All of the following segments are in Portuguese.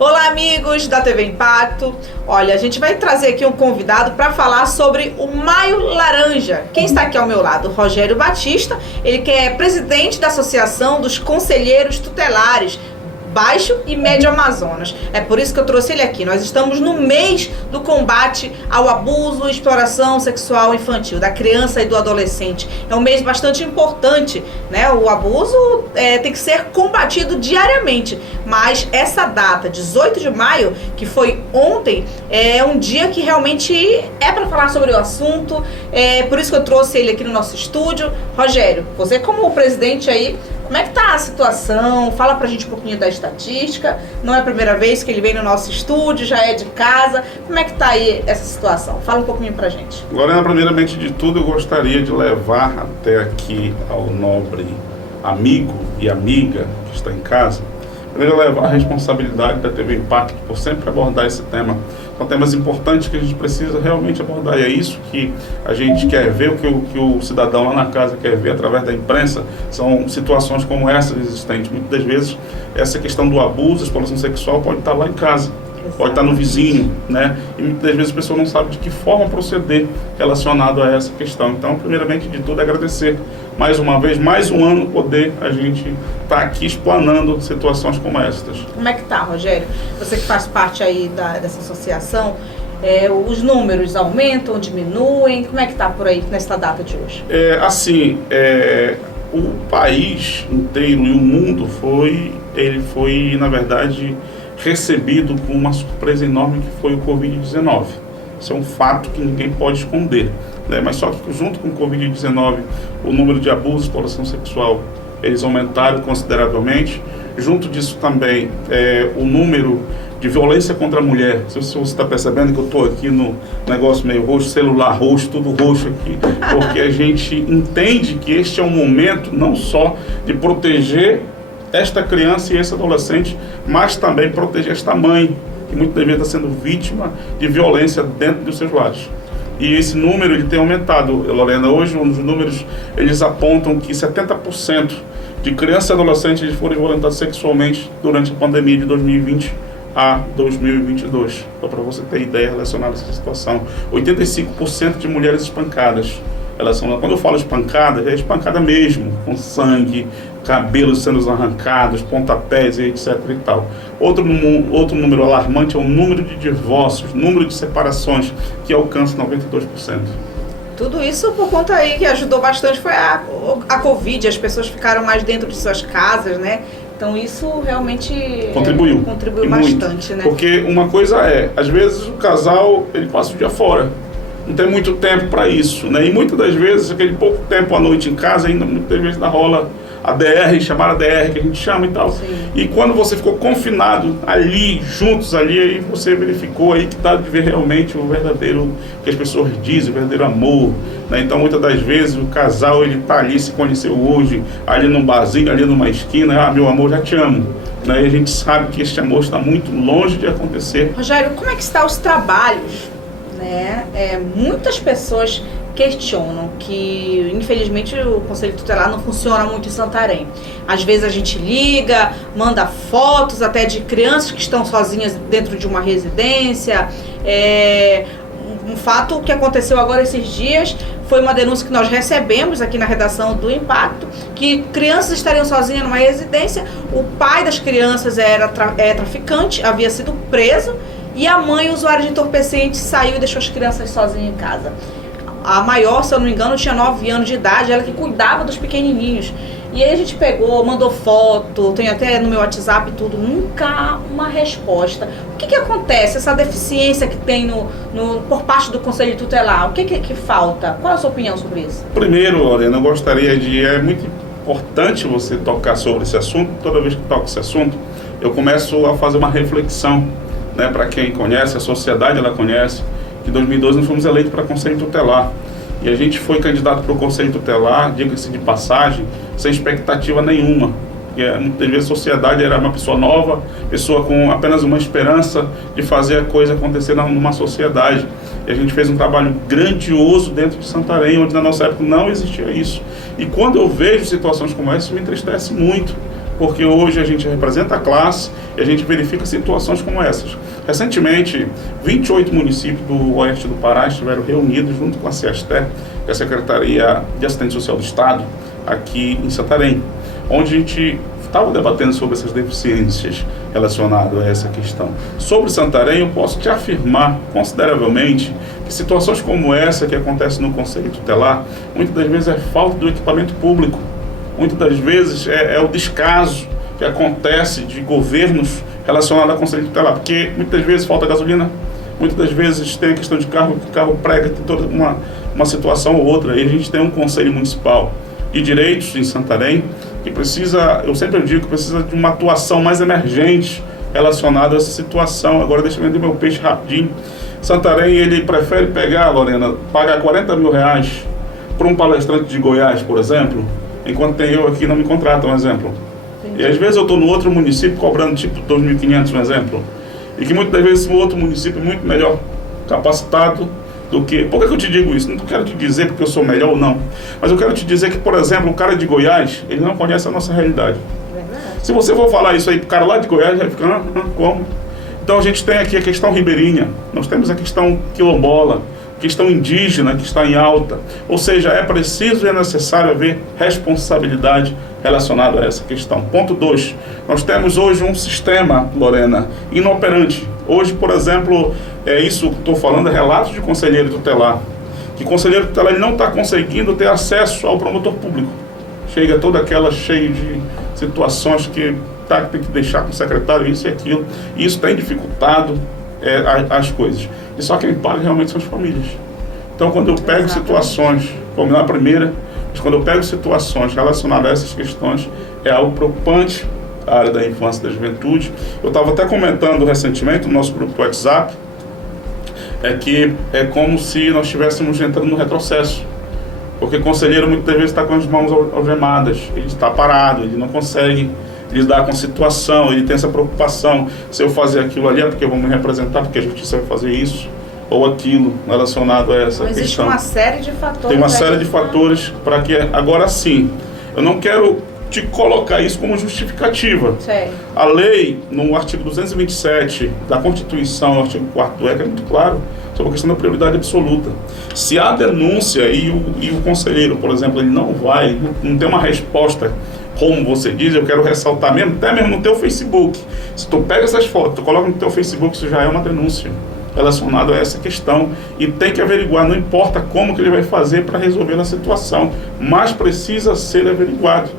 Olá, amigos da TV Impacto. Olha, a gente vai trazer aqui um convidado para falar sobre o Maio Laranja. Quem está aqui ao meu lado? Rogério Batista, ele que é presidente da Associação dos Conselheiros Tutelares Baixo e Médio Amazonas. É por isso que eu trouxe ele aqui. Nós estamos no mês do combate ao abuso e exploração sexual infantil, da criança e do adolescente. É um mês bastante importante, né? O abuso tem que ser combatido diariamente. Mas essa data, 18 de maio, que foi ontem, é um dia que realmente é para falar sobre o assunto. É por isso que eu trouxe ele aqui no nosso estúdio. Rogério, você como presidente aí, como é que tá a situação? Fala pra gente um pouquinho da estatística. Não é a primeira vez que ele vem no nosso estúdio, já é de casa. Como é que tá aí essa situação? Fala um pouquinho pra gente. Lorena, primeiramente de tudo, eu gostaria de levar até aqui ao nobre amigo e amiga que está em casa, primeiro levar a responsabilidade da TV Impacto por sempre abordar esse tema. São temas importantes que a gente precisa realmente abordar, e é isso que a gente quer ver, o que o cidadão lá na casa quer ver através da imprensa, são situações como essas existentes. Muitas das vezes, essa questão do abuso, exploração sexual pode estar lá em casa, pode estar no vizinho, né? E muitas das vezes a pessoa não sabe de que forma proceder relacionado a essa questão. Então, primeiramente de tudo, agradecer mais uma vez, mais um ano, poder a gente estar aqui explanando situações como estas. Como é que tá, Rogério? Você que faz parte aí dessa associação, os números aumentam, diminuem? Como é que tá por aí nesta data de hoje? O país inteiro e o mundo foi, na verdade, recebido com uma surpresa enorme que foi o Covid-19. Isso é um fato que ninguém pode esconder, né? Mas só que junto com o Covid-19, o número de abusos, exploração sexual, eles aumentaram consideravelmente. Junto disso também, o número de violência contra a mulher. Se você está percebendo que eu estou aqui no negócio meio roxo, celular roxo, tudo roxo aqui, porque a gente entende que este é um momento não só de proteger esta criança e esse adolescente, mas também proteger esta mãe, que muitas vezes está sendo vítima de violência dentro dos seus lares. E esse número ele tem aumentado, Lorena. Hoje os números eles apontam que 70% de crianças e adolescentes foram violentados sexualmente durante a pandemia de 2020 a 2022. Só para você ter ideia relacionada a essa situação. 85% de mulheres espancadas. Quando eu falo espancada, é espancada mesmo, com sangue, cabelos sendo arrancados, pontapés e etc e tal. Outro número alarmante é o número de divórcios, número de separações, que alcança 92%. Tudo isso por conta aí que ajudou bastante foi a Covid, as pessoas ficaram mais dentro de suas casas, né? Então isso realmente contribuiu bastante, né? Porque uma coisa às vezes o casal ele passa o dia fora, não tem muito tempo para isso, né? E muitas das vezes, aquele pouco tempo à noite em casa, ainda muitas vezes rola a DR, chamada DR, que a gente chama e tal. Sim. E quando você ficou confinado ali, juntos ali, aí você verificou aí que dá de ver realmente o verdadeiro, que as pessoas dizem, o verdadeiro amor, né? Então, muitas das vezes, o casal, ele tá ali, se conheceu hoje, ali num barzinho, ali numa esquina, meu amor, já te amo. Né? E a gente sabe que este amor está muito longe de acontecer. Rogério, como é que estão os trabalhos? Né? Muitas pessoas questionam que, infelizmente, o Conselho Tutelar não funciona muito em Santarém. Às vezes a gente liga, manda fotos até de crianças que estão sozinhas dentro de uma residência. Um fato que aconteceu agora esses dias foi uma denúncia que nós recebemos aqui na redação do Impacto, que crianças estariam sozinhas numa residência, o pai das crianças era traficante, havia sido preso, e a mãe, usuária de entorpecente, saiu e deixou as crianças sozinhas em casa. A maior, se eu não me engano, tinha 9 anos de idade, ela que cuidava dos pequenininhos. E aí a gente pegou, mandou foto, tem até no meu WhatsApp e tudo, nunca há uma resposta. O que acontece, essa deficiência que tem por parte do Conselho Tutelar? O que falta? Qual é a sua opinião sobre isso? Primeiro, Lorena, eu gostaria é muito importante você tocar sobre esse assunto. Toda vez que toco esse assunto, eu começo a fazer uma reflexão, né, para quem conhece, a sociedade ela conhece, que em 2012 nós fomos eleitos para Conselho Tutelar. E a gente foi candidato para o Conselho Tutelar, diga-se de passagem, sem expectativa nenhuma. Porque muitas vezes a sociedade era uma pessoa nova, pessoa com apenas uma esperança de fazer a coisa acontecer numa sociedade. E a gente fez um trabalho grandioso dentro de Santarém, onde na nossa época não existia isso. E quando eu vejo situações como essa, me entristece muito. porque hoje a gente representa a classe e a gente verifica situações como essas. Recentemente, 28 municípios do oeste do Pará estiveram reunidos junto com a CESTER, que é a Secretaria de Assistência Social do Estado, aqui em Santarém, onde a gente estava debatendo sobre essas deficiências relacionadas a essa questão. Sobre Santarém, eu posso te afirmar consideravelmente que situações como essa que acontece no Conselho Tutelar, muitas das vezes é falta do equipamento público, muitas das vezes é o descaso que acontece de governos relacionados ao Conselho Tutelar, porque muitas vezes falta gasolina, muitas das vezes tem a questão de carro, que o carro prega, tem toda uma situação ou outra, e a gente tem um Conselho Municipal de Direitos em Santarém, que precisa, eu sempre digo, que precisa de uma atuação mais emergente relacionada a essa situação. Agora deixa eu vender meu peixe rapidinho. Santarém, ele prefere pegar, Lorena, pagar 40 mil reais para um palestrante de Goiás, por exemplo, enquanto tem eu aqui não me contrata, um exemplo. Entendi. E às vezes eu estou no outro município cobrando tipo 2.500, um exemplo. E que muitas das vezes o outro município é muito melhor capacitado do que... Por que eu te digo isso? Não quero te dizer porque eu sou melhor ou não. Mas eu quero te dizer que, por exemplo, o cara de Goiás, ele não conhece a nossa realidade. Se você for falar isso aí pro cara lá de Goiás, ele vai ficar, como? Então a gente tem aqui a questão ribeirinha, nós temos a questão quilombola, questão indígena que está em alta. Ou seja, é preciso e é necessário haver responsabilidade relacionada a essa questão. Ponto 2. Nós temos hoje um sistema, Lorena, inoperante. Hoje, por exemplo, isso que estou falando é relatos de conselheiro tutelar. Que conselheiro tutelar ele não está conseguindo ter acesso ao promotor público. Chega toda aquela cheia de situações que tem que deixar com o secretário isso e aquilo. E isso tem dificultado as coisas. E só quem paga realmente são as famílias. Então, quando eu pego situações, como na primeira, mas quando eu pego situações relacionadas a essas questões, é algo preocupante, a área da infância e da juventude. Eu estava até comentando recentemente no nosso grupo do WhatsApp, que é como se nós estivéssemos entrando no retrocesso. Porque o conselheiro muitas vezes está com as mãos algemadas, ele está parado, ele não consegue lidar com a situação, ele tem essa preocupação, se eu fazer aquilo ali é porque vão me representar, porque a justiça vai fazer isso ou aquilo relacionado a essa questão. Existe uma série de fatores. Tem uma série de fatores para que, agora sim, eu não quero te colocar isso como justificativa. Sei. A lei, no artigo 227 da Constituição, no artigo 4º, é muito claro sobre a questão da prioridade absoluta. Se há denúncia e o conselheiro, por exemplo, ele não tem uma resposta, como você diz, eu quero ressaltar mesmo, até mesmo no teu Facebook. Se tu pega essas fotos, tu coloca no teu Facebook, isso já é uma denúncia relacionada a essa questão e tem que averiguar, não importa como que ele vai fazer para resolver a situação, mas precisa ser averiguado.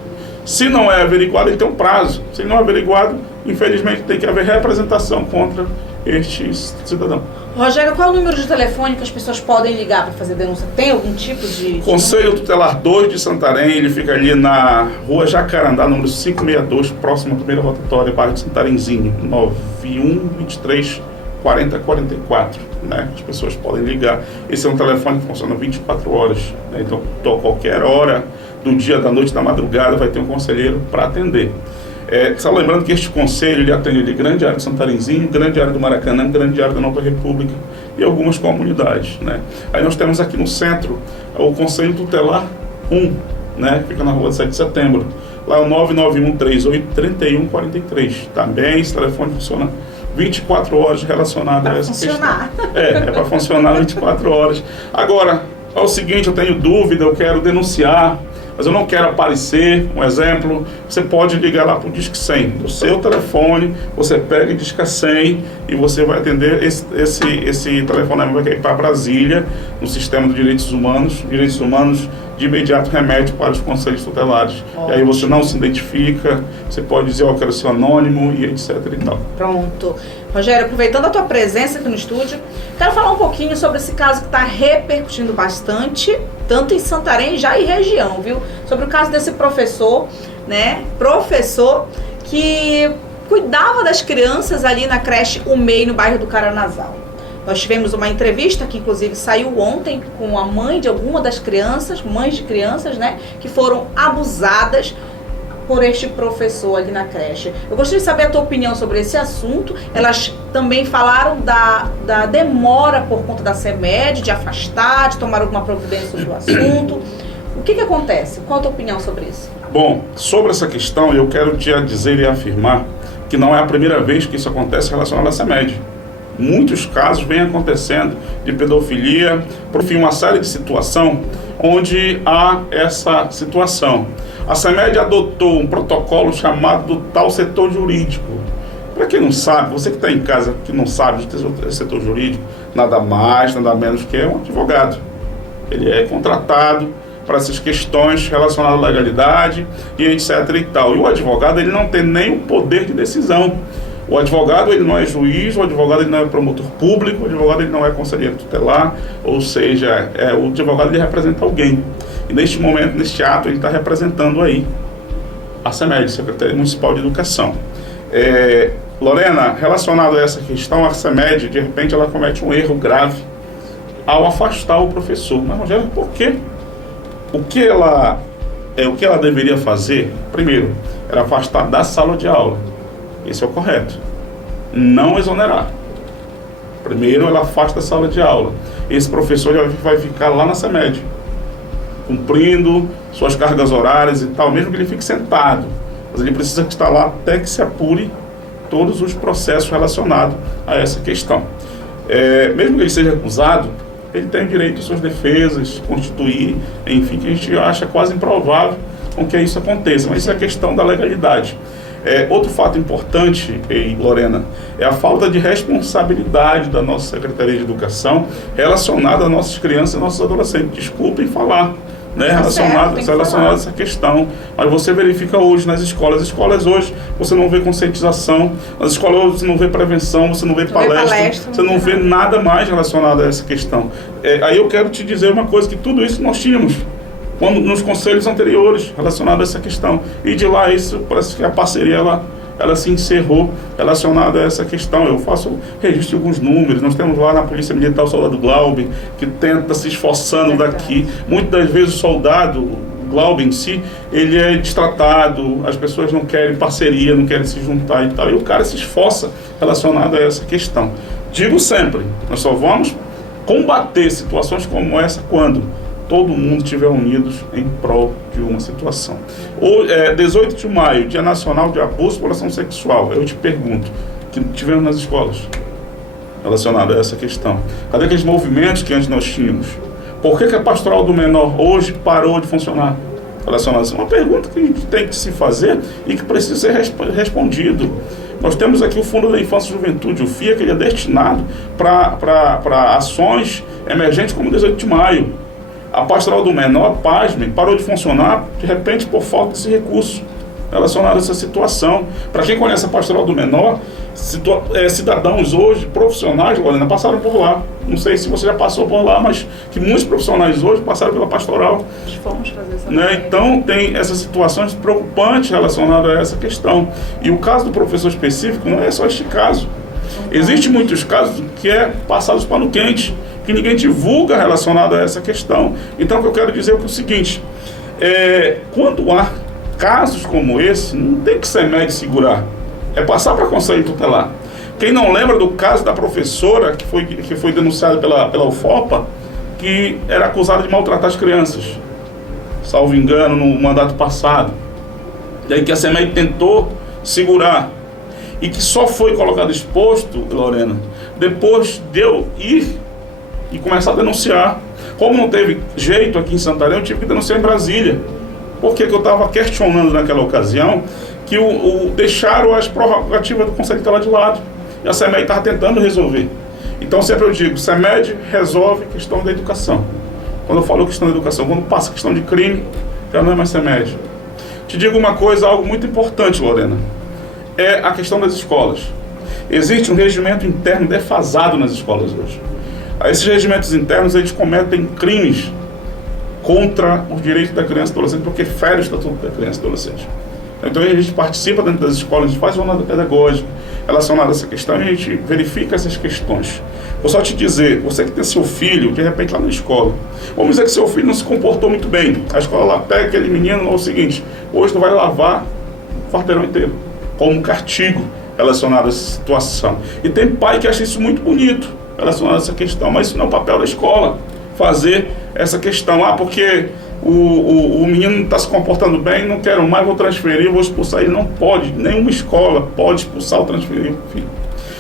Se não é averiguado, ele tem um prazo. Se não é averiguado, infelizmente tem que haver representação contra este cidadão. Rogério, qual é o número de telefone que as pessoas podem ligar para fazer denúncia? Tem algum tipo de... Conselho Tutelar 2 de Santarém, ele fica ali na rua Jacarandá, número 562, próximo à primeira rotatória, bairro de Santarenzinho, 9123 4044, né? As pessoas podem ligar. Esse é um telefone que funciona 24 horas, né? Então, qualquer hora do dia, da noite, da madrugada, vai ter um conselheiro para atender. Só lembrando que este conselho, ele atende de grande área de Santarenzinho, grande área do Maracanã, grande área da Nova República e algumas comunidades, né? Aí nós temos aqui no centro o Conselho Tutelar 1, né? Fica na rua 7 de setembro. Lá é o 991383143. Também esse telefone funciona 24 horas relacionado a essa questão. É para funcionar 24 horas. Agora, é o seguinte, eu tenho dúvida, eu quero denunciar, mas eu não quero aparecer, um exemplo, você pode ligar lá para o Disque 100, do seu telefone, você pega e disca 100 e você vai atender, esse telefonema vai cair para Brasília, no sistema de direitos humanos de imediato remete para os conselhos tutelares. Ótimo. E aí você não se identifica, você pode dizer, eu quero ser anônimo e etc e tal. Pronto. Rogério, aproveitando a tua presença aqui no estúdio, quero falar um pouquinho sobre esse caso que está repercutindo bastante, tanto em Santarém já e região, viu? Sobre o caso desse professor, né? Professor que cuidava das crianças ali na creche UMEI, no bairro do Caranazal. Nós tivemos uma entrevista que inclusive saiu ontem com a mãe de alguma das crianças, mães de crianças, né, que foram abusadas por este professor ali na creche. Eu gostaria de saber a tua opinião sobre esse assunto. Elas também falaram da demora por conta da CEMED, de afastar, de tomar alguma providência sobre o assunto. O que acontece? Qual a tua opinião sobre isso? Bom, sobre essa questão, eu quero te dizer e afirmar que não é a primeira vez que isso acontece relacionado à CEMED. Muitos casos vêm acontecendo de pedofilia, por fim, uma série de situações onde há essa situação. A CEMED adotou um protocolo chamado do tal setor jurídico. Para quem não sabe, você que está em casa que não sabe do setor jurídico, nada mais, nada menos que um advogado. Ele é contratado para essas questões relacionadas à legalidade e etc. e tal. E o advogado, ele não tem nem o poder de decisão. O advogado, ele não é juiz, o advogado, ele não é promotor público, o advogado, ele não é conselheiro tutelar, ou seja, o advogado, ele representa alguém. E neste momento, neste ato, ele está representando aí a CEMED, Secretaria Municipal de Educação. Lorena, relacionado a essa questão, a CEMED, de repente, ela comete um erro grave ao afastar o professor. Mas, Rogério, por quê? O que ela deveria fazer, primeiro, era afastar da sala de aula. Esse é o correto. Não exonerar. Primeiro, ela afasta da sala de aula. Esse professor já vai ficar lá na CEMED, cumprindo suas cargas horárias e tal, mesmo que ele fique sentado. Mas ele precisa estar lá até que se apure todos os processos relacionados a essa questão. Mesmo que ele seja acusado, ele tem o direito de suas defesas, constituir, enfim, que a gente acha quase improvável com que isso aconteça, mas isso é questão da legalidade. Outro fato importante, Lorena, é a falta de responsabilidade da nossa Secretaria de Educação relacionada às nossas crianças e nossos adolescentes. Desculpem falar, né, relacionado a essa questão, mas você verifica hoje nas escolas. As escolas hoje você não vê conscientização, nas escolas hoje você não vê prevenção, você não vê palestra, você não vê nada mais relacionado a essa questão. Aí eu quero te dizer uma coisa, que tudo isso nós tínhamos nos conselhos anteriores relacionado a essa questão, e de lá isso parece que a parceria ela se encerrou relacionada a essa questão. Eu faço registro de alguns números. Nós temos lá na Polícia Militar o soldado Glauber, que tenta se esforçando daqui. Muitas das vezes o soldado, o Glauber em si, ele é destratado, as pessoas não querem parceria, não querem se juntar e tal, e o cara se esforça relacionado a essa questão. Digo sempre, nós só vamos combater situações como essa quando todo mundo estiver unidos em prol de uma situação. 18 de maio, Dia Nacional de Abuso e Exploração Sexual. Eu te pergunto, que tivemos nas escolas relacionado a essa questão? Cadê aqueles movimentos que antes nós tínhamos? Por que a pastoral do menor hoje parou de funcionar? Relacionado a isso? É uma pergunta que a gente tem que se fazer e que precisa ser respondido. Nós temos aqui o Fundo da Infância e Juventude, o FIA, que ele é destinado para ações emergentes como 18 de maio. A pastoral do menor, pasmem, parou de funcionar, de repente, por falta desse recurso relacionado a essa situação. Para quem conhece a pastoral do menor, cidadãos hoje, profissionais, Lorena, passaram por lá. Não sei se você já passou por lá, mas que muitos profissionais hoje passaram pela pastoral. Vamos fazer essa Então, tem essas situações preocupantes relacionadas a essa questão. E o caso do professor específico não é só este caso. Existem muitos casos que é passados pano quente, que ninguém divulga relacionado a essa questão. Então, o que eu quero dizer é o seguinte, quando há casos como esse, não tem que ser médio segurar, é passar para conselho tutelar. Quem não lembra do caso da professora que foi denunciada pela UFOPA, que era acusada de maltratar as crianças, salvo engano, no mandato passado, e aí que a CEMED tentou segurar, e que só foi colocado exposto, Lorena, depois de eu ir e começar a denunciar. Como não teve jeito aqui em Santarém, eu tive que denunciar em Brasília. Porque eu estava questionando naquela ocasião que deixaram as prerrogativas do Conselho Tutelar de lado. E a CEMED estava tentando resolver. Então sempre eu digo, CEMED resolve a questão da educação. Quando eu falo questão da educação, quando passa a questão de crime, já não é mais CEMED. Te digo uma coisa, algo muito importante, Lorena. É a questão das escolas. Existe um regimento interno defasado nas escolas hoje. Esses regimentos internos, eles cometem crimes contra os direitos da criança e adolescente, porque fere o estatuto da criança e adolescente. Então a gente participa dentro das escolas, a gente faz jornada pedagógica relacionada a essa questão e a gente verifica essas questões. Vou so te dizer, você que tem seu filho, de repente lá na escola, vamos dizer que seu filho não se comportou muito bem, a escola lá pega aquele menino, é o seguinte, hoje tu vai lavar o quarteirão inteiro, como um castigo relacionado a essa situação. E tem pai que acha isso muito bonito, relacionado a essa questão, mas isso não é o papel da escola, fazer essa questão, porque o menino está se comportando bem, não quero mais, vou transferir, vou expulsar. Ele não pode, nenhuma escola pode expulsar ou transferir o filho.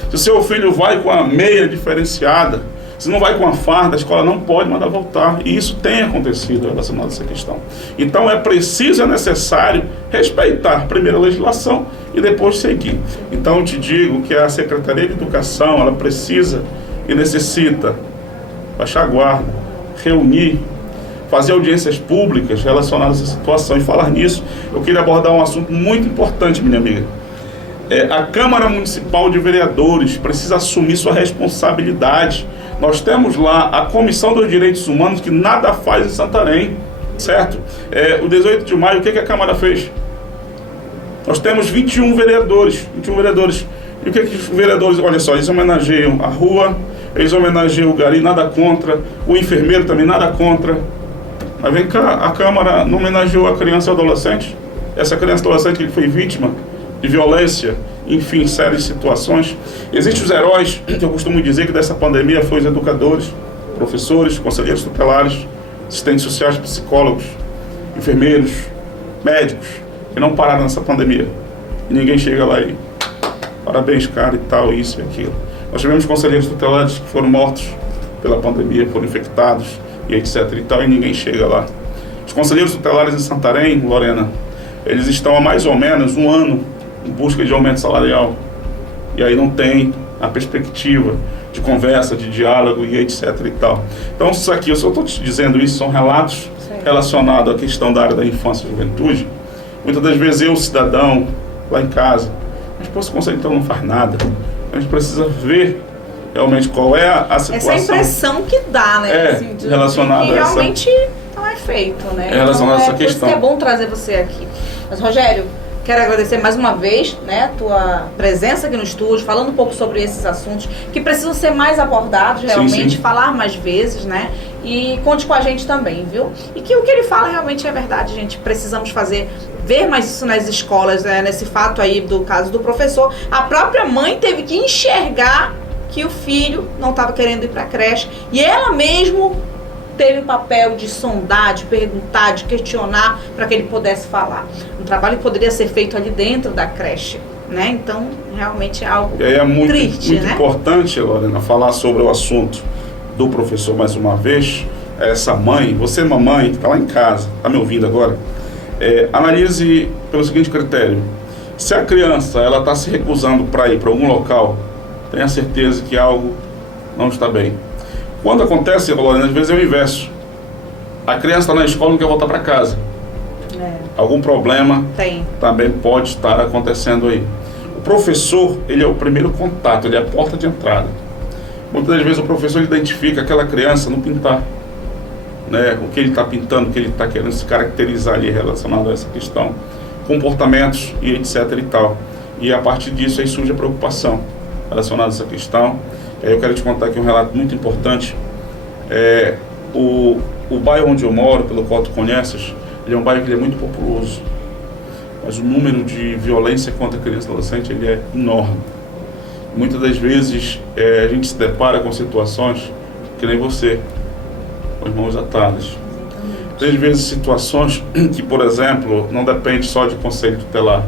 Se o seu filho vai com a meia diferenciada, se não vai com a farda, a escola não pode mandar voltar. E isso tem acontecido relacionado a essa questão. Então é preciso, é necessário respeitar primeiro a legislação e depois seguir. Então eu te digo que a Secretaria de Educação, ela precisa e necessita baixar a guarda, reunir, fazer audiências públicas relacionadas a essa situação. E falar nisso, eu queria abordar um assunto muito importante, minha amiga. A Câmara Municipal de Vereadores precisa assumir sua responsabilidade. Nós temos lá a Comissão dos Direitos Humanos que nada faz em Santarém, certo? O 18 de maio, o que a Câmara fez? Nós temos 21 vereadores. E o que os vereadores, olha só, eles homenageiam a rua, eles homenageiam o gari, nada contra, o enfermeiro também, nada contra. Mas vem cá, a Câmara não homenageou a criança e adolescente? Essa criança e adolescente que foi vítima de violência, enfim, sérias situações. Existem os heróis, que eu costumo dizer que dessa pandemia foi os educadores, professores, conselheiros tutelares, assistentes sociais, psicólogos, enfermeiros, médicos, que não pararam nessa pandemia. E ninguém chega lá e parabéns, cara, e tal, isso e aquilo. Nós tivemos conselheiros tutelares que foram mortos pela pandemia, foram infectados e etc e tal, e ninguém chega lá. Os conselheiros tutelares em Santarém, Lorena, eles estão há mais ou menos um ano em busca de aumento salarial. E aí não tem a perspectiva de conversa, de diálogo e etc e tal. Então isso aqui, eu só estou te dizendo isso, são relatos relacionados à questão da área da infância e juventude. Muitas das vezes eu, cidadão, lá em casa, mas pô, esse conselho então não faz nada. A gente precisa ver realmente qual é a situação. Essa impressão que dá, né? Assim, relacionada que a essa... realmente não é feito, né? Relacionado a essa questão. Por isso que é bom trazer você aqui. Mas, Rogério, quero agradecer mais uma vez, né, a tua presença aqui no estúdio, falando um pouco sobre esses assuntos que precisam ser mais abordados realmente, sim. falar mais vezes, né? E conte com a gente também, viu? E que o que ele fala realmente é verdade, gente. Precisamos ver mais isso nas escolas, né? Nesse fato aí do caso do professor. A própria mãe teve que enxergar que o filho não estava querendo ir para a creche e ela mesmo teve o papel de sondar, de perguntar, de questionar para que ele pudesse falar. Um trabalho que poderia ser feito ali dentro da creche, né? Então, realmente é algo triste, muito né? Importante, Lorena, falar sobre o assunto do professor mais uma vez. Essa mãe, você mamãe, que está lá em casa, está me ouvindo agora, analise pelo seguinte critério. Se a criança ela está se recusando para ir para algum local, tenha certeza que algo não está bem. Quando acontece, Lorena, às vezes é o inverso. A criança está na escola e não quer voltar para casa. Algum problema também pode estar acontecendo aí. O professor, ele é o primeiro contato, ele é a porta de entrada. Muitas das vezes o professor identifica aquela criança no pintar, né? O que ele está pintando, o que ele está querendo se caracterizar ali relacionado a essa questão, comportamentos e etc e tal. E a partir disso aí surge a preocupação relacionada a essa questão. Eu quero te contar aqui um relato muito importante. O bairro onde eu moro, pelo qual tu conheces, ele é um bairro que ele é muito populoso, mas o número de violência contra criança e adolescente ele é enorme. Muitas das vezes a gente se depara com situações que nem você, com as mãos atadas. Muitas vezes situações que, por exemplo, não depende só de conselho tutelar.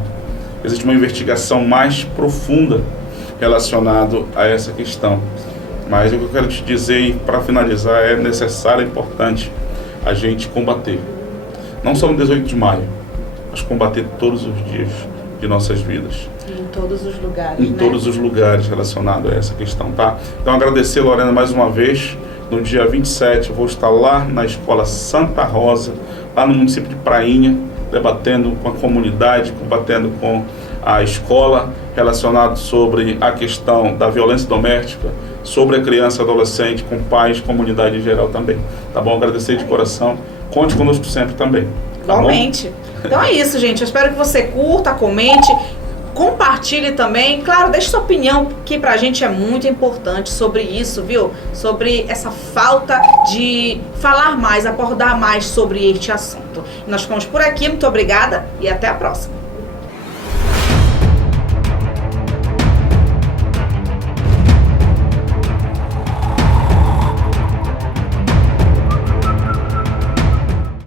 Existe uma investigação mais profunda relacionado a essa questão. Mas o que eu quero te dizer, para finalizar, é necessário e importante a gente combater. Não só no 18 de maio, mas combater todos os dias de nossas vidas. Em todos os lugares, Em todos os lugares relacionados a essa questão, tá? Então agradecer, Lorena, mais uma vez. No dia 27 eu vou estar lá na Escola Santa Rosa, lá no município de Prainha, debatendo com a comunidade, combatendo com a escola, relacionado sobre a questão da violência doméstica, sobre a criança e adolescente, com pais, comunidade em geral também. Tá bom? Agradecer de coração. Conte conosco sempre também. Tá Igualmente. Então é isso, gente. Eu espero que você curta, comente, compartilhe também. Claro, deixe sua opinião, que pra gente é muito importante sobre isso, viu? Sobre essa falta de falar mais, abordar mais sobre este assunto. Nós ficamos por aqui. Muito obrigada e até a próxima.